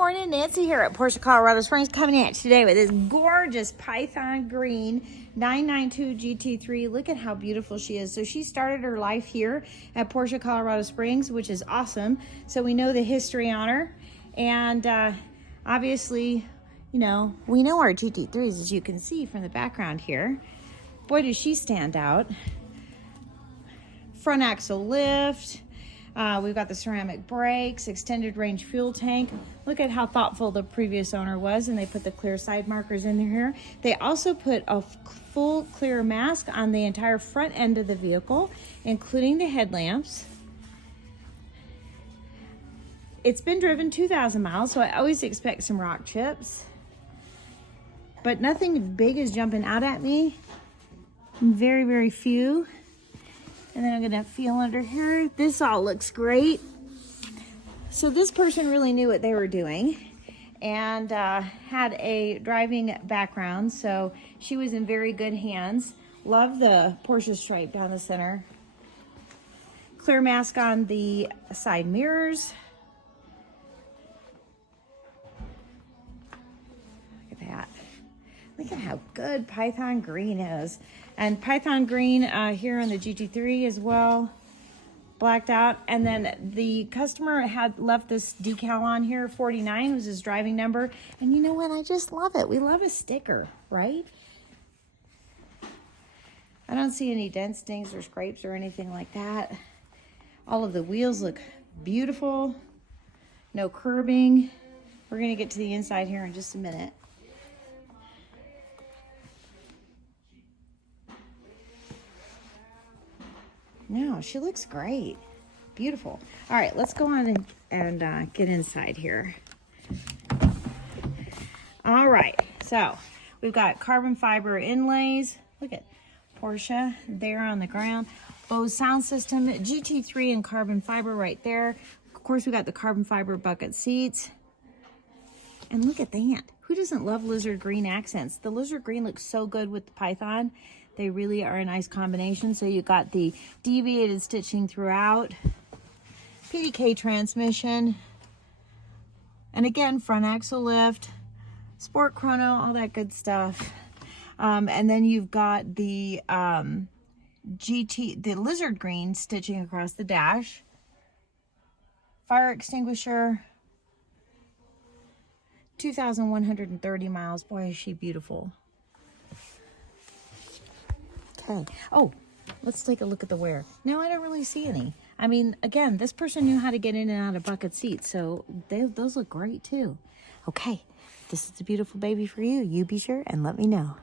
morning, Nancy here at Porsche Colorado Springs, coming at you today with this gorgeous Python Green 992 GT3. Look at how beautiful she is. So she started her life here at Porsche Colorado Springs, which is awesome. So we know the history on her, and obviously, you know, we know our GT3s, as you can see from the background here. Boy, does she stand out. Front axle lift. We've got the ceramic brakes, extended range fuel tank. Look at how thoughtful the previous owner was, and they put the clear side markers in here. They also put a full clear mask on the entire front end of the vehicle, including the headlamps. It's been driven 2,000 miles, so I always expect some rock chips, but nothing big is jumping out at me. Very, very few. And then I'm gonna feel under here. This all looks great. So this person really knew what they were doing and had a driving background, so she was in very good hands. Love the Porsche stripe down the center. Clear mask on the side mirrors. Look at that. Look at how good Python Green is. And Python Green here on the GT3 as well, blacked out. And then the customer had left this decal on here. 49 was his driving number. And you know what? I just love it. We love a sticker, right? I don't see any dents, dings, or scrapes or anything like that. All of the wheels look beautiful. No curbing. We're going to get to the inside here in just a minute. No, she looks great. Beautiful. All right, let's go on and get inside here. All right, so we've got carbon fiber inlays. Look at Porsche there on the ground. Bose sound system, GT3 and carbon fiber right there. Of course, we got the carbon fiber bucket seats. And look at that. Who doesn't love lizard green accents? The lizard green looks so good with the Python. They really are a nice combination. So you got the deviated stitching throughout, PDK transmission, and again, front axle lift, sport chrono, all that good stuff. And then you've got the the lizard green stitching across the dash, fire extinguisher, 2,130 miles. Boy, is she beautiful. Okay. Oh, let's take a look at the wear. No, I don't really see any. I mean, again, this person knew how to get in and out of bucket seats, so those look great too. Okay, this is a beautiful baby for you. You be sure and let me know.